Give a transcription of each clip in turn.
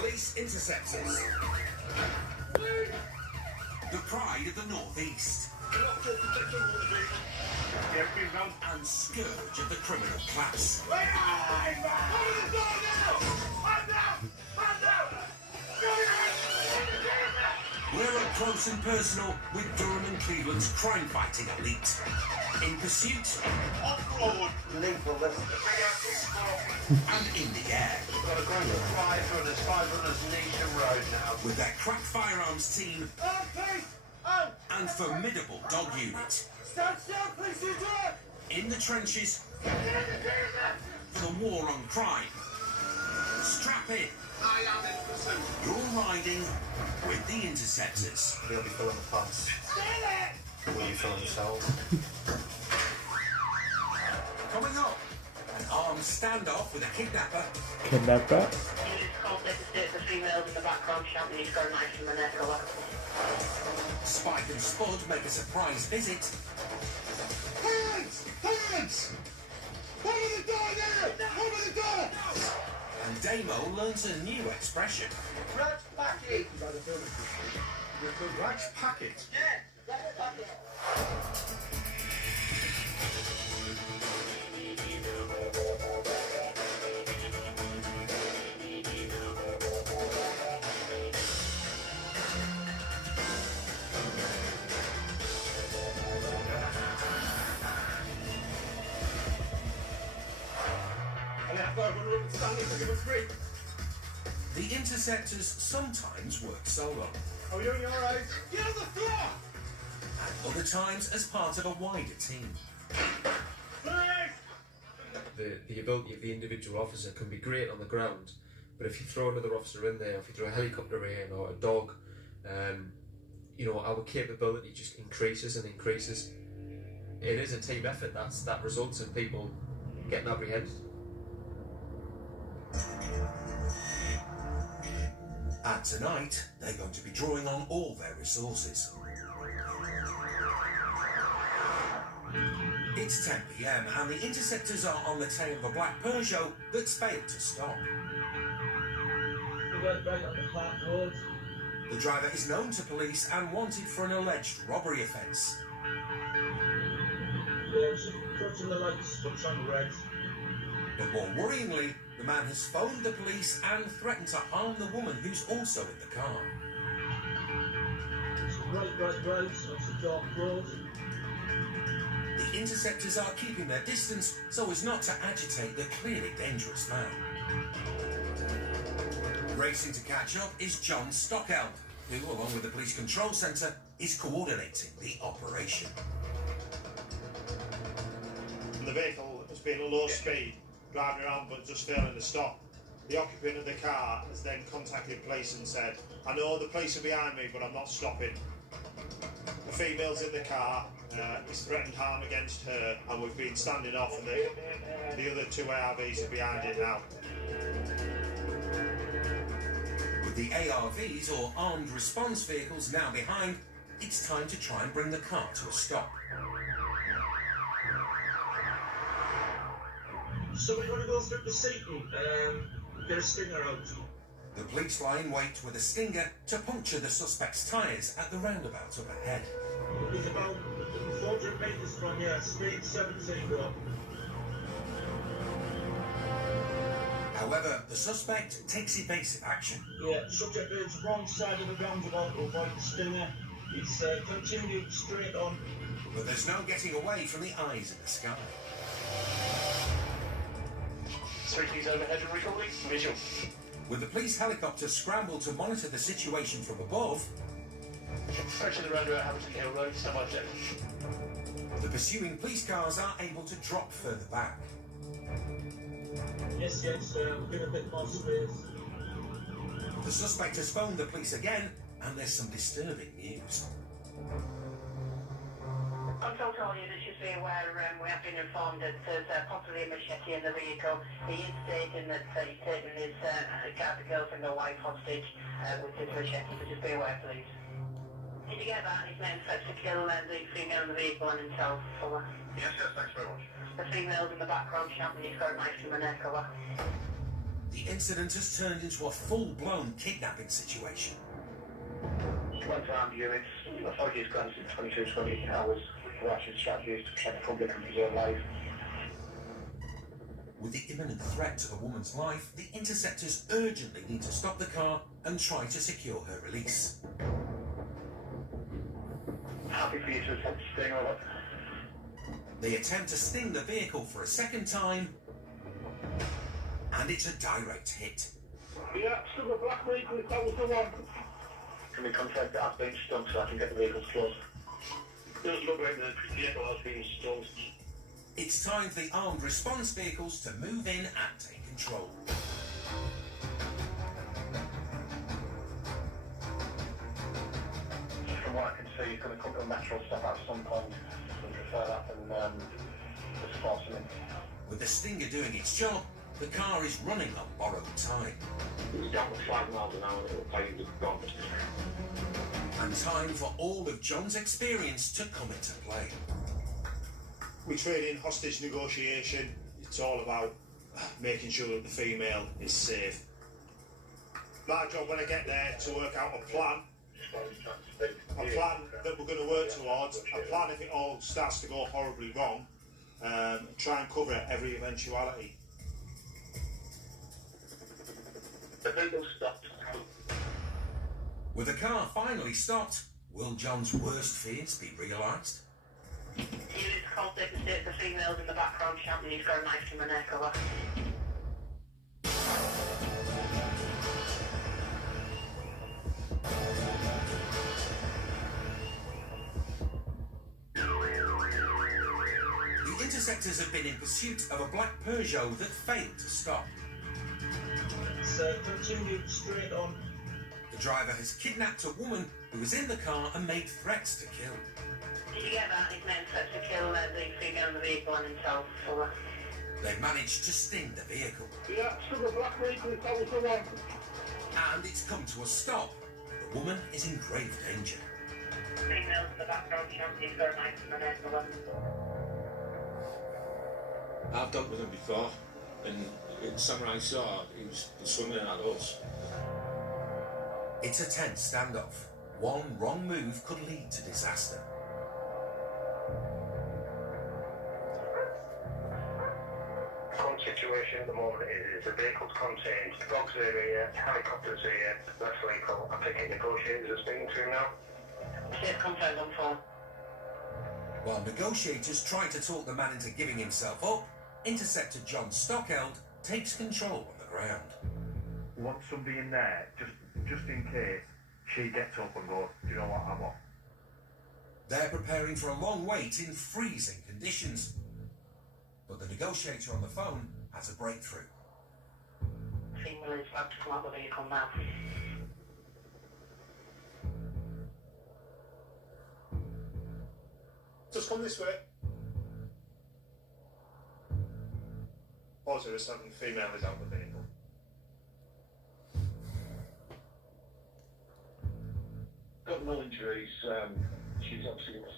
Police interceptors. The pride of the North East. And scourge of the criminal class. We're up close and personal with Durham and Cleveland's crime-fighting elite. In pursuit, off-road, and in the air. We've got a group of five runners Nation Road now. With their crack firearms team and formidable dog unit. Stand still, please, you do it! In the trenches for the war on crime. Strap in. I am in pursuit. You're riding with the Interceptors. They'll be filling the pants. Will you fill themselves? Coming up, an armed standoff with a kidnapper. Kidnapper? The females in the background shouting, he's got a knife in the neck or what. Spike and Spud make a surprise visit. Hands! Hands! Open the door now! Open the door! And Damo learns a new expression. Red packet! The Rags packet? Yeah, red packet. The Interceptors sometimes work solo. Oh, you're all right? Get on the floor! And other times as part of a wider team. The ability of the individual officer can be great on the ground, but if you throw another officer in there, if you throw a helicopter in or a dog, our capability just increases and increases. It is a team effort that results in people getting apprehended. And tonight, they're going to be drawing on all their resources. It's 10 PM and the Interceptors are on the tail of a black Peugeot that's failed to stop. We went right on the Park Road. The driver is known to police and wanted for an alleged robbery offence. Yeah, just touching the lights, but it's on red. But more worryingly, the man has phoned the police and threatened to harm the woman who's also in the car. It's right, it's a dark road. The Interceptors are keeping their distance so as not to agitate the clearly dangerous man. Racing to catch up is John Stockelm, who, along with the police control centre, is coordinating the operation. The vehicle has been at low speed, driving around but just failing to stop. The occupant of the car has then contacted police and said, I know the police are behind me, but I'm not stopping. The female's in the car, he's threatened harm against her, and we've been standing off, and the other two ARVs are behind it now. With the ARVs, or armed response vehicles, now behind, it's time to try and bring the car to a stop. So we're going to go through the Seaton, get a stinger out. The police lie in wait with a stinger to puncture the suspect's tyres at the roundabout up ahead. It's about 400 metres from here, Street 17 up. However, the suspect takes evasive action. Yeah, the subject is wrong side of the roundabout to avoid the stinger. It's continued straight on. But there's no getting away from the eyes in the sky. 3 keys overhead and recording. Visual. With the police helicopter scrambled to monitor the situation from above, Approaching the roundabout, Hamilton Hill Road, stand by check. the pursuing police cars are able to drop further back. Yes, we're getting a bit more space. The suspect has phoned the police again, and there's some disturbing news. Control told you that should be aware, we have been informed that there's possibly a machete in the vehicle. He is stating that he's taken his girlfriend or wife hostage with his machete, so just be aware, please. Did you get that? His name threats to kill the female in the vehicle and himself. Over. Yes, thanks very much. The female's in the background shouting, he's got a knife in the neck. Over. The incident has turned into a full-blown kidnapping situation. 20 units, authorities granted 22-20 hours for action strategies to protect the public and preserve life. With the imminent threat to the woman's life, the interceptors urgently need to stop the car and try to secure her release. Happy for you to attempt to sting over. They attempt to sting the vehicle for a second time, and it's a direct hit. Yeah, still the black vehicle, that was the one. Can we confirm that has been stung so I can get the vehicles close? Does look like the vehicle has been stung. It's time for the armed response vehicles to move in and take control. From what I can see, it's going to come to a natural stop at some point. So prefer that than just forcing it. With the Stinger doing its job, the car is running on borrowed time. It's down to 5 miles an hour and it will play with the gun. And time for all of John's experience to come into play. We trade in hostage negotiation. It's all about making sure that the female is safe. My job when I get there to work out a plan that we're going to work towards, a plan if it all starts to go horribly wrong, try and cover every eventuality. The vehicle stopped. With the car finally stopped, will John's worst fears be realised? Units contact the state the females in the background shouting he's got a knife to my neck over. The interceptors have been in pursuit of a black Peugeot that failed to stop. It's continued straight on. The driver has kidnapped a woman who was in the car and made threats to kill. Did you get that? His men set to kill the female in the vehicle and himself. So, They've managed to sting the vehicle. Yeah, still the black vehicle, that was the one. And it's come to a stop. The woman is in grave danger. females in the background shouting he's got a knife to my neck over. I've dealt with him before, and in Samurai Saw, he was swimming at us. It's a tense standoff. One wrong move could lead to disaster. Current situation at the moment is the vehicle's contained, dogs are here, helicopters here, that's legal. I think negotiators are speaking to him now. Safe confirmed on phone. While negotiators try to talk the man into giving himself up, Interceptor John Stockeld takes control on the ground. We want somebody in there, just in case she gets up and goes, do you know what, I'm off. They're preparing for a long wait in freezing conditions. But the negotiator on the phone has a breakthrough. Female is about to come out of the vehicle now. Just come this way. 407, female is out of the vehicle. Got no injuries, she's absolutely...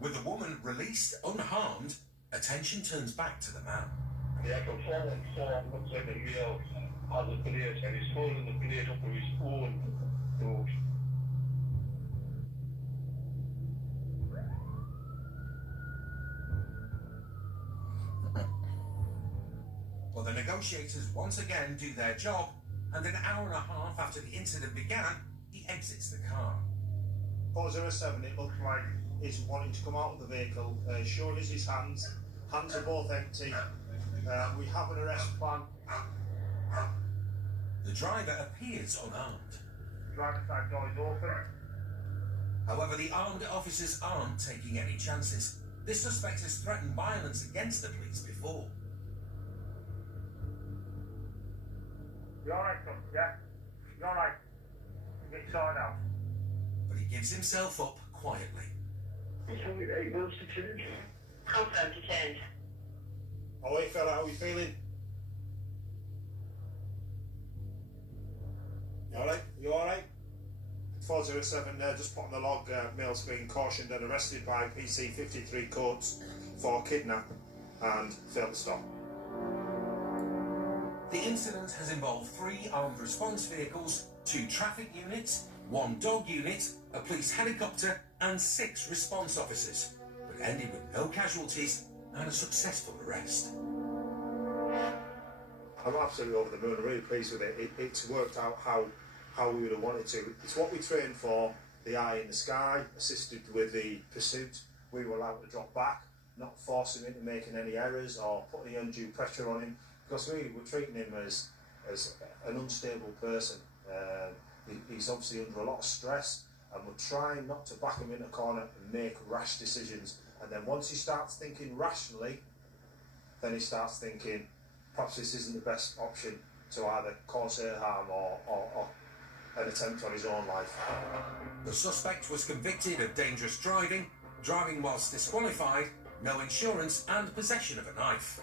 With the woman released unharmed, attention turns back to the man. Yeah, from 414 looks like the wheel has a plate and he's holding the plate up with his own throat. Well, the negotiators once again do their job, and an hour and a half after the incident began, he exits the car. 407, it looks like he's wanting to come out of the vehicle, showing us his hands. Hands are both empty. We have an arrest plan. The driver appears unarmed. Driver's side door is open. However, the armed officers aren't taking any chances. This suspect has threatened violence against the police before. You alright, son? Yeah? You alright? Get sorted out. But he gives himself up quietly. Confirmed detained. Oh, hey fella, how are you feeling? You alright? You alright? 407, just put on the log, male's being cautioned and arrested by PC 53 courts for kidnap and failed to stop. The incident has involved 3 armed response vehicles, 2 traffic units, 1 dog unit, a police helicopter and 6 response officers, but ended with no casualties and a successful arrest. I'm absolutely over the moon. I'm really pleased with it. It's worked out how we would have wanted to. It's what we trained for. The eye in the sky, assisted with the pursuit. We were allowed to drop back, not force him into making any errors or put any undue pressure on him, because we were treating him as an unstable person. He's obviously under a lot of stress, and we're trying not to back him in a corner and make rash decisions. And then once he starts thinking rationally, then he starts thinking, perhaps this isn't the best option to either cause her harm or an attempt on his own life. The suspect was convicted of dangerous driving, driving whilst disqualified, no insurance and possession of a knife.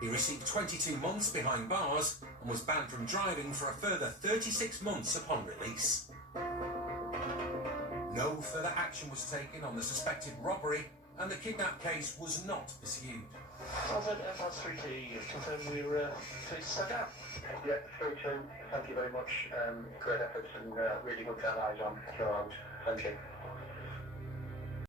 He received 22 months behind bars and was banned from driving for a further 36 months upon release. No further action was taken on the suspected robbery and the kidnap case was not pursued. Alfred, FR3T, you've confirmed we're free to step out. Yeah, 3-2. Thank you very much. Great efforts and really good to have eyes on throughout. Thank you.